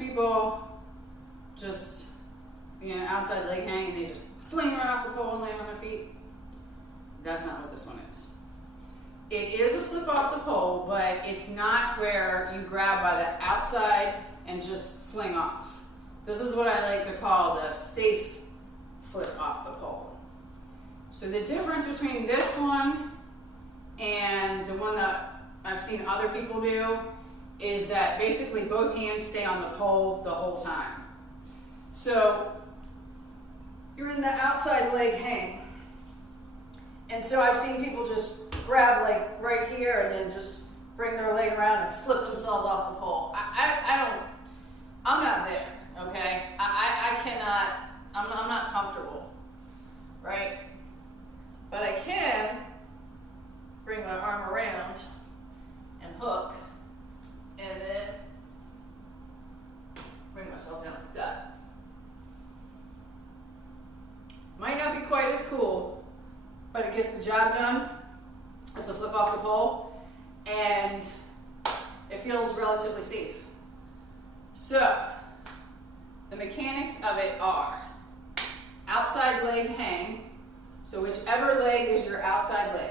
people just, outside leg hang and they just fling right off the pole and land on their feet. That's not what this one is. It is a flip off the pole, but it's not where you grab by the outside and just fling off. This is what I like to call the safe flip off the pole. So the difference between this one and the one that I've seen other people do is that basically both hands stay on the pole the whole time. So you're in the outside leg hang. And so I've seen people just grab like right here and then just bring their leg around and flip themselves off the pole. I'm not there, okay? I cannot, I'm not comfortable, right? But I can bring my arm around and hook and then bring myself down like that. Might not be quite as cool, but it gets the job done. It's a flip off the pole, and it feels relatively safe. So, the mechanics of it are outside leg hang, so whichever leg is your outside leg.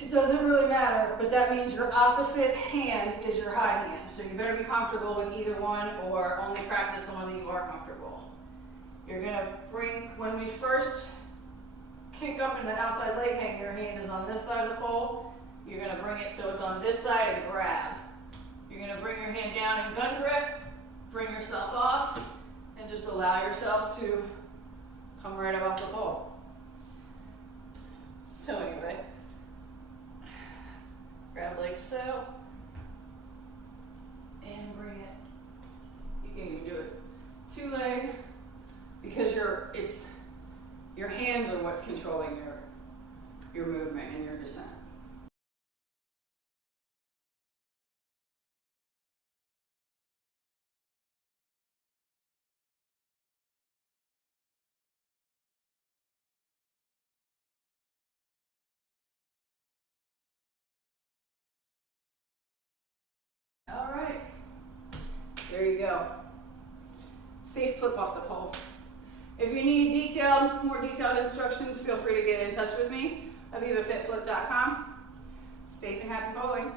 It doesn't really matter, but that means your opposite hand is your high hand, so you better be comfortable with either one or only practice the one that you are comfortable. You're gonna bring, when we first kick up in the outside leg hang, your hand is on this side of the pole. You're going to bring it so it's on this side and grab. You're going to bring your hand down in gun grip, bring yourself off, and just allow yourself to come right up off the pole. So anyway, grab like so, and bring it. You can even do it two leg, because your hands are what's controlling your movement and your descent. All right, there you go. Safe flip off the pole. If you need more detailed instructions, feel free to get in touch with me, avivafitflip.com. Safe and happy bowling.